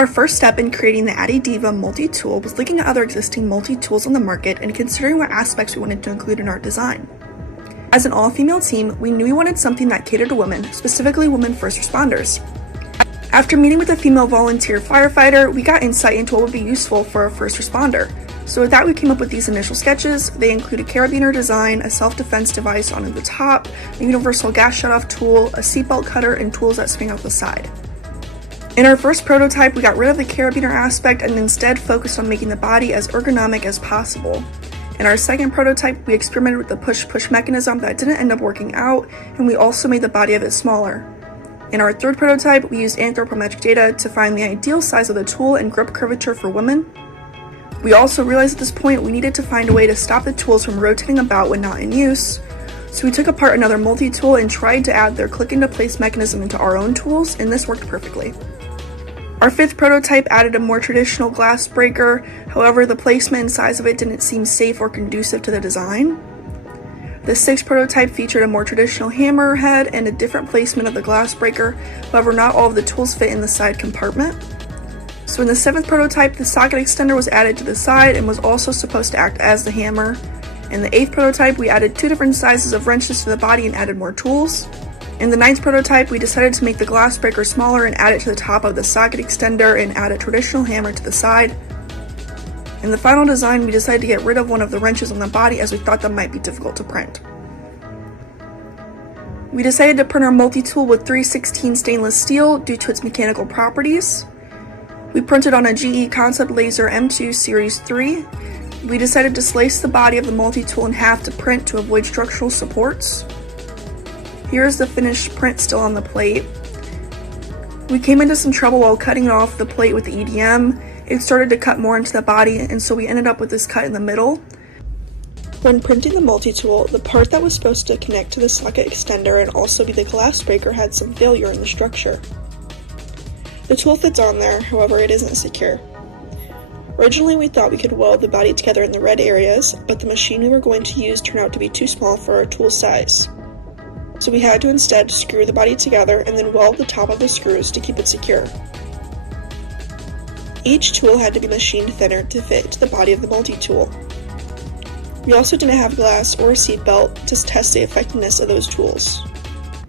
Our first step in creating the AddiDiva multi-tool was looking at other existing multi-tools on the market and considering what aspects we wanted to include in our design. As an all-female team, we knew we wanted something that catered to women, specifically women first responders. After meeting with a female volunteer firefighter, we got insight into what would be useful for a first responder. So with that, we came up with these initial sketches. They include a carabiner design, a self-defense device on the top, a universal gas shutoff tool, a seatbelt cutter, and tools that swing out the side. In our first prototype, we got rid of the carabiner aspect and instead focused on making the body as ergonomic as possible. In our second prototype, we experimented with the push-push mechanism that didn't end up working out, and we also made the body of it smaller. In our third prototype, we used anthropometric data to find the ideal size of the tool and grip curvature for women. We also realized at this point we needed to find a way to stop the tools from rotating about when not in use, so we took apart another multi-tool and tried to add their click-into-place mechanism into our own tools, and this worked perfectly. Our fifth prototype added a more traditional glass breaker, however the placement and size of it didn't seem safe or conducive to the design. The sixth prototype featured a more traditional hammer head and a different placement of the glass breaker, however not all of the tools fit in the side compartment. So in the seventh prototype, the socket extender was added to the side and was also supposed to act as the hammer. In the eighth prototype, we added two different sizes of wrenches to the body and added more tools. In the ninth prototype, we decided to make the glass breaker smaller and add it to the top of the socket extender and add a traditional hammer to the side. In the final design, we decided to get rid of one of the wrenches on the body as we thought that might be difficult to print. We decided to print our multi-tool with 316 stainless steel due to its mechanical properties. We printed on a GE Concept Laser M2 Series 3. We decided to slice the body of the multi-tool in half to print to avoid structural supports. Here is the finished print still on the plate. We came into some trouble while cutting off the plate with the EDM. It started to cut more into the body, and so we ended up with this cut in the middle. When printing the multi-tool, the part that was supposed to connect to the socket extender and also be the glass breaker had some failure in the structure. The tool fits on there, however it isn't secure. Originally we thought we could weld the body together in the red areas, but the machine we were going to use turned out to be too small for our tool size. So we had to instead screw the body together and then weld the top of the screws to keep it secure. Each tool had to be machined thinner to fit to the body of the multi-tool. We also didn't have glass or a seat belt to test the effectiveness of those tools.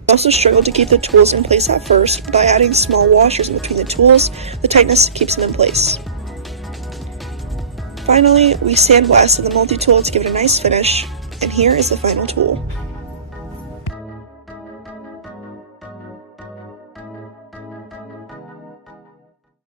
We also struggled to keep the tools in place at first, but by adding small washers in between the tools, the tightness keeps them in place. Finally, we sandblasted the multi-tool to give it a nice finish, and here is the final tool.